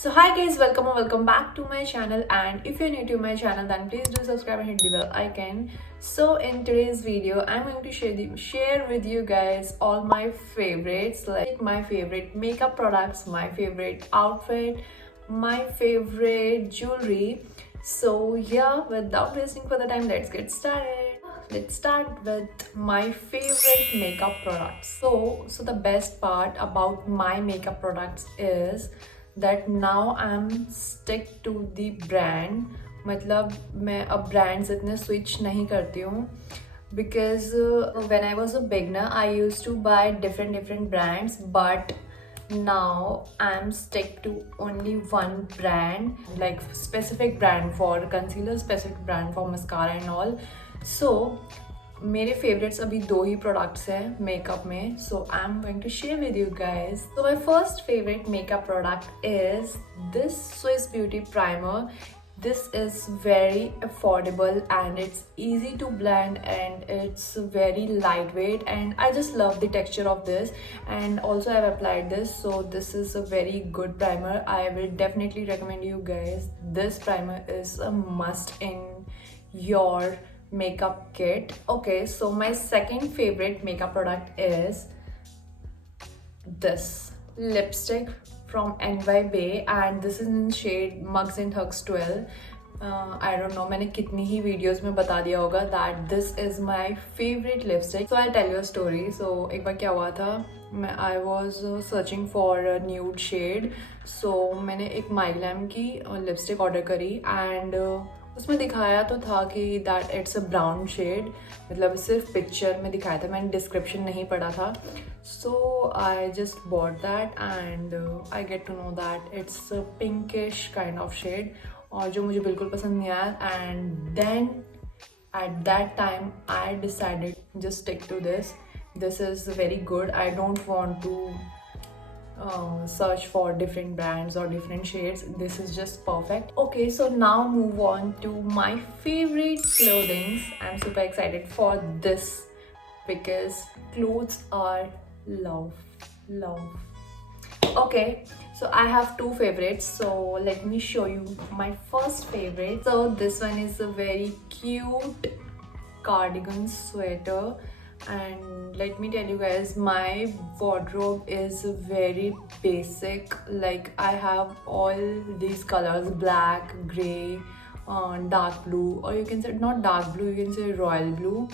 So hi guys, welcome or welcome back to my channel, and if you're new to my channel then please do subscribe and hit the bell icon. So in today's video I'm going to share with you guys all my favorites, like my favorite makeup products, my favorite outfit, my favorite jewelry. So yeah, without wasting further time, let's get started. Let's start with my favorite makeup products. So the best part about my makeup products is that now I'm stick to the brand. मतलब मैं अब brands इतने switch नहीं करती हूँ because when I was a beginner I used to buy different brands, but now I'm stick to only one brand, like specific brand for concealer, specific brand for mascara and all. So मेरे favourites अभी दो ही products हैं makeup में, so I am going to share with you guys. So my first favourite makeup product is this Swiss beauty primer. This is very affordable and it's easy to blend and it's very lightweight, and I just love the texture of this, and also I've applied this, so this is a very good primer. I will definitely recommend you guys. This primer is a must in your makeup kit. Okay, so my second favorite makeup product is this lipstick from NY Bay, and this is in shade Mugs and Hugs 12. I don't know मैंने कितनी ही videos में बता दिया होगा that this is my favorite lipstick. So I'll tell you a story. So एक बार क्या हुआ था, I was searching for a nude shade. So मैंने एक माइग्लैम की लिपस्टिक ऑर्डर करी, एंड उसमें दिखाया तो था कि that it's a brown shade, मतलब सिर्फ पिक्चर में दिखाया था, मैंने डिस्क्रिप्शन नहीं पढ़ा था. So I just bought that and I get to know that it's a pinkish kind of shade, और जो मुझे बिल्कुल पसंद नहीं आया. And then at that time I decided just stick to this is very good. I don't want to search for different brands or different shades. This is just perfect. Okay, so now move on to my favorite clothings. I'm super excited for this because clothes are love. Okay, so I have two favorites, so let me show you my first favorite. So this one is a very cute cardigan sweater, and let me tell you guys, my wardrobe is very basic. Like I have all these colors: black, gray, dark blue, or you can say not dark blue, you can say royal blue.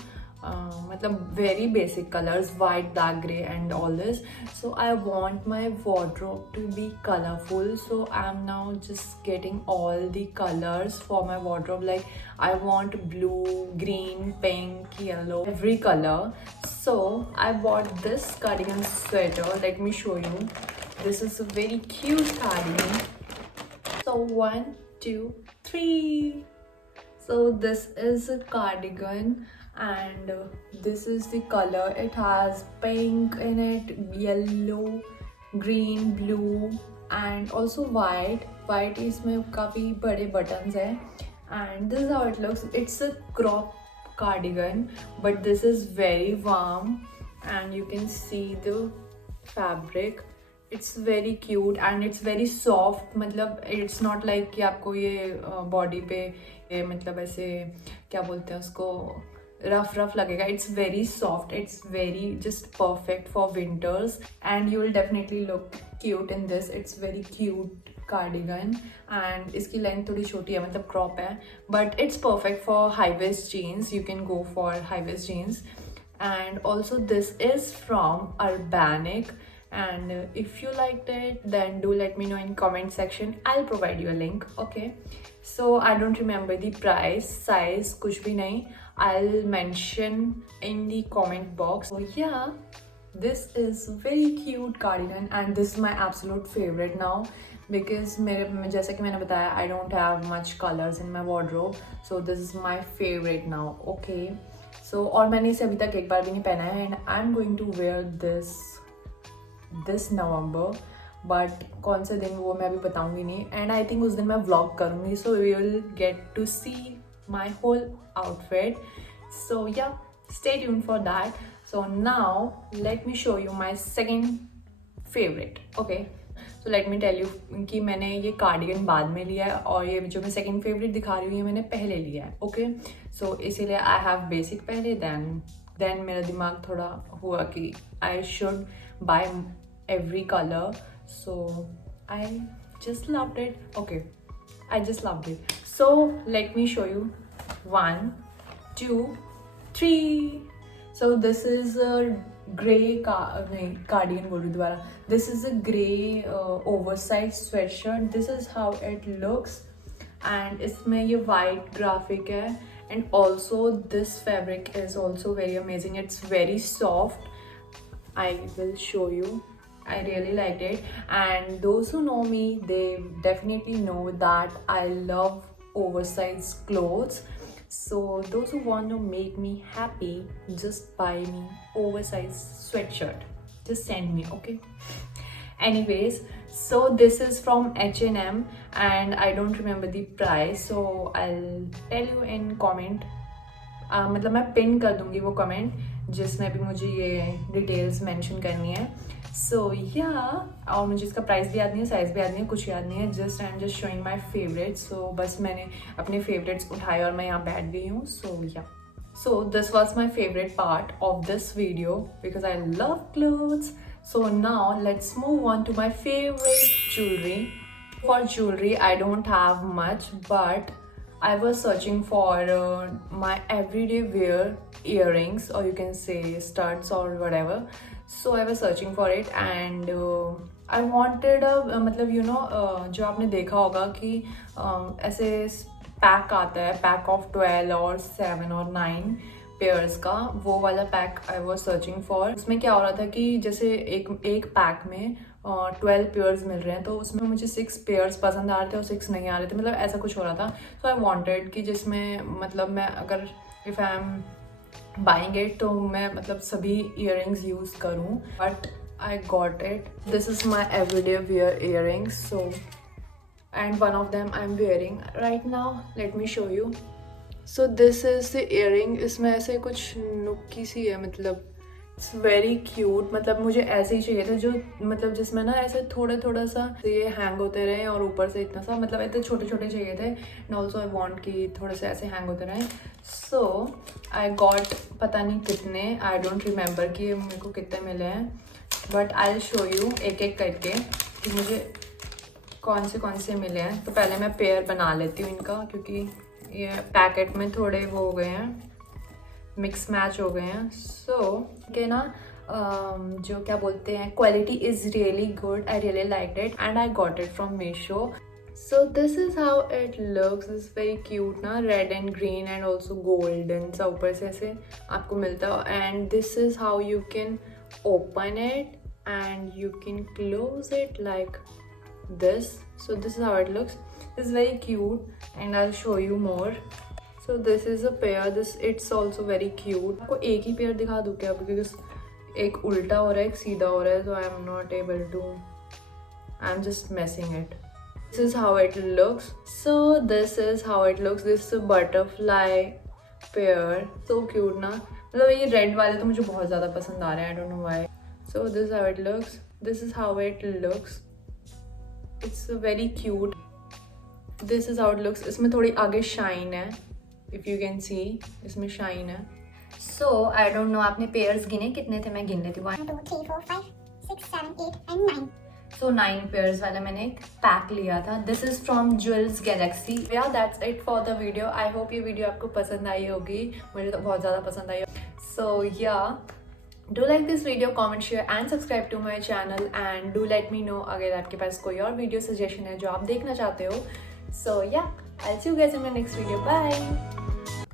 मतलब very basic colors, white, black, gray and all this. So I want my wardrobe to be colorful, so I'm now just getting all the colors for my wardrobe. Like I want blue, green, pink, yellow, every color. So I bought this cardigan sweater. Let me show you. This is a very cute cardigan. So 1, 2, 3. So this is a cardigan, and this is the color. It has pink in it, yellow, green, blue and also white. इसमें काफ़ी बड़े buttons हैं, and this is how it looks. It's a crop cardigan, but this is very warm and you can see the fabric. It's very cute and it's very soft. मतलब it's not like कि आपको ये body पे ये मतलब ऐसे क्या बोलते हैं उसको, रफ लगेगा. It's very soft. It's very just perfect for winters, and you will definitely look cute in this. It's very cute cardigan, and इसकी लेंथ थोड़ी छोटी है, मतलब क्रॉप है, but it's perfect for high waist jeans. You can go for high waist jeans. And also this is from Urbanic, and if you liked it then do let me know in comment section. I'll provide you a link. Okay, so I don't remember the price, size कुछ भी नहीं. I'll mention in the comment box. So yeah, this is very cute cardigan and this is my absolute favorite now because मेरे जैसे कि मैंने बताया I don't have much colors in my wardrobe, so this is my favorite now. Okay, so और मैंने इसे अभी तक एक बार भी नहीं पहना है, and I'm going to wear this November, but कौन से दिन वो मैं अभी बताऊंगी नहीं, and I think उस दिन मैं vlog करूंगी, so we will get to see my whole outfit. So yeah, stay tuned for that. So now let me show you my second favorite. Okay, so let me tell you कि मैंने ये cardigan बाद में लिया है और ये जो मैं सेकंड फेवरेट दिखा रही हूँ ये मैंने पहले लिया है। ओके, सो इसीलिए आई हैव बेसिक पहले, देन मेरा दिमाग थोड़ा हुआ कि I should buy every colour, so I just loved it. Okay, I just loved it. So let me show you 1 2 3. So this is a gray cardigan बोल रही हूँ दोबारा. This is a gray oversized sweatshirt. This is how it looks and इसमें ये white graphic है and also this fabric is also very amazing. It's very soft. I will show you. I really liked it, and those who know me, they definitely know that I love oversized clothes. So those who want to make me happy, just buy me oversized sweatshirt. Just send me, okay? Anyways, so this is from H&M and I don't remember the price, so I'll tell you in comment. मतलब मैं pin कर दूंगी वो comment जिसमें भी मुझे ये details mention करनी है. सो या और मुझे इसका प्राइस भी याद नहीं है, साइज़ भी याद नहीं है, कुछ याद नहीं है. Just I am just showing my favourites. So बस मैंने अपने फेवरेट्स उठाए और मैं यहाँ बैठ गई हूँ. So yeah so this was my favourite part of this video because I love clothes. So now let's move on to my favourite jewellery. For jewellery I don't have much but I was searching for my everyday wear earrings, or you can say studs or whatever. So I was searching for it and I wanted a मतलब you know जो आपने देखा होगा कि ऐसे pack आता है, pack of 12 और 7 और 9 पेयर्स का, वो वाला pack I was searching for. उसमें क्या हो रहा था कि जैसे एक पैक में 12 पेयर्स मिल रहे हैं, तो उसमें मुझे 6 पेयर्स पसंद आ रहे थे और 6 नहीं आ रहे थे, मतलब ऐसा कुछ हो रहा था. सो आई वांटेड कि जिसमें मतलब मैं अगर if I am buying it तो मैं मतलब सभी इयररिंग्स यूज़ करूँ. But I got it. This is my everyday wear earrings. So and one of them I am wearing right now. Let me show you. So this is the earring. इसमें ऐसे कुछ नुक्की सी है, मतलब it's very cute. मतलब मुझे ऐसे ही चाहिए था जो मतलब जिसमें ना ऐसे थोड़ा सा ये हैंग होते रहे और ऊपर से इतना सा, मतलब इतने छोटे छोटे चाहिए थे. एंड ऑल्सो आई वॉन्ट कि थोड़े से ऐसे हैंग होते रहे. सो आई गॉट पता नहीं कितने, आई डोंट रिमेंबर कि मेरे को कितने मिले हैं, but I will show you एक एक करके कि मुझे कौन से मिले हैं. तो पहले मैं पेयर बना लेती हूँ इनका, क्योंकि ये पैकेट में थोड़े वो हो गए हैं, मिक्स मैच हो गए हैं. सो के ना जो क्या बोलते हैं, quality is really good. I really like it and I got it from Meesho. So this is how it looks. Is very cute ना, red and green and also golden सा ऊपर से ऐसे आपको मिलता है. And this is how you can open it and you can close it like this. So this is how it looks. It's very cute and I'll show you more. So this is a pair. It's also very cute. आपको एक ही pair दिखा दूँ क्या, because एक उल्टा हो रहा है एक सीधा हो रहा है, so I'm not able to. I'm just messing it. This is how it looks. So this is how it looks. This is a butterfly pair. So cute ना. मतलब ये रेड वाले तो मुझे बहुत ज़्यादा पसंद आ रहे हैं. I don't know why. So this is how it looks. This is how it looks. It's very cute. This is how it looks. इसमें थोड़ी आगे शाइन है, if you can see. इसमें शाइन है. So I don't know आपने pairs गिने कितने थे, मैं गिन लेती हूँ. 1 2 3 4 5 6 7 8 and 9. So 9 पेयर्स वाला मैंने एक पैक लिया था. This is from Jewels Galaxy. Yeah, that's it for the video. I hope ये वीडियो आपको पसंद आई होगी. मुझे तो बहुत ज़्यादा पसंद आई. So yeah. Do like this video, comment, share and subscribe to my channel and do let me know अगर आपके पास कोई और वीडियो सजेशन है जो आप देखना चाहते हो. So yeah, I'll see you guys in my next video. Bye.